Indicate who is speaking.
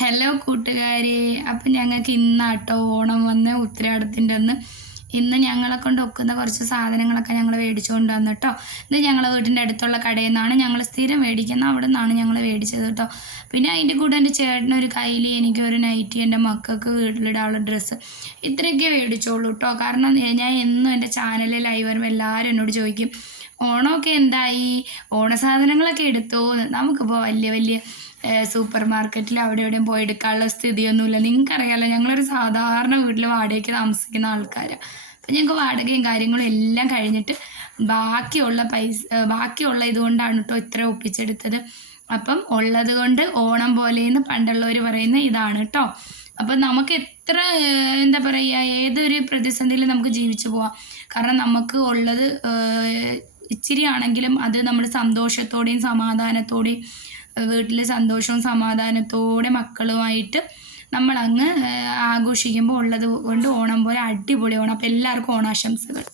Speaker 1: Hello കൂട്ടുകാരെ. അപ്പം ഞങ്ങൾക്ക് ഇന്നാട്ടോ ഓണം വന്ന് ഉത്തരാടത്തിന്റെ അന്ന് ഇന്ന് ഞങ്ങളെ കൊണ്ട് ഒക്കുന്ന കുറച്ച് സാധനങ്ങളൊക്കെ ഞങ്ങൾ മേടിച്ചുകൊണ്ട് വന്നു കേട്ടോ ഇത് ഞങ്ങളെ വീട്ടിന്റെ അടുത്തുള്ള കടയിൽ നിന്നാണ് ഞങ്ങൾ സ്ഥിരം മേടിക്കുന്ന അവിടെ നിന്നാണ് ഞങ്ങൾ മേടിച്ചത് കേട്ടോ പിന്നെ അതിന്റെ കൂടെ എന്റെ ചേട്ടനൊരു കയ്യിൽ എനിക്ക് ഒരു നൈറ്റി എന്റെ മക്കൾക്ക് വീട്ടിലിടാനുള്ള ഡ്രസ്സ് ഇത്രയൊക്കെ മേടിച്ചോളൂ കേട്ടോ കാരണം ഞാൻ എന്നും എന്റെ ചാനലിൽ ലൈവ് വരുമ്പോൾ എല്ലാവരും എന്നോട് ചോദിക്കും ഓണമൊക്കെ എന്തായി? ഓണ സാധനങ്ങളൊക്കെ എടുത്തോ നമുക്കിപ്പോൾ വലിയ വലിയ സൂപ്പർ മാർക്കറ്റിൽ അവിടെ എവിടെയും പോയി എടുക്കാനുള്ള സ്ഥിതിയൊന്നുമില്ല. നിങ്ങൾക്കറിയാലോ ഞങ്ങളൊരു സാധാരണ വീട്ടിൽ വാടകയ്ക്ക് താമസിക്കുന്ന ആൾക്കാരാണ് അപ്പം ഞങ്ങൾക്ക് വാടകയും കാര്യങ്ങളും എല്ലാം കഴിഞ്ഞിട്ട് ബാക്കിയുള്ള പൈസ ബാക്കിയുള്ള ഇതുകൊണ്ടാണ് കേട്ടോ ഇത്ര ഒപ്പിച്ചെടുത്തത്. അപ്പം ഉള്ളത് കൊണ്ട് ഓണം പോലെയെന്ന് പണ്ടുള്ളവർ പറയുന്ന ഇതാണ് കേട്ടോ. അപ്പം നമുക്ക് എത്ര എന്താ പറയുക ഏതൊരു പ്രതിസന്ധിയിലും നമുക്ക് ജീവിച്ചു പോവാം. കാരണം നമുക്ക് ഉള്ളത് ഇച്ചിരി ആണെങ്കിലും അത് നമ്മൾ സന്തോഷത്തോടെയും സമാധാനത്തോടെയും വീട്ടിൽ സന്തോഷവും സമാധാനത്തോടെ മക്കളുമായിട്ട് നമ്മളങ്ങ് അങ്ങ് ആഘോഷിക്കുമ്പോൾ ഉള്ളത് കൊണ്ട് ഓണം പോലെ അടിപൊളി ഓണം. അപ്പോൾ എല്ലാവർക്കും ഓണാശംസകൾ.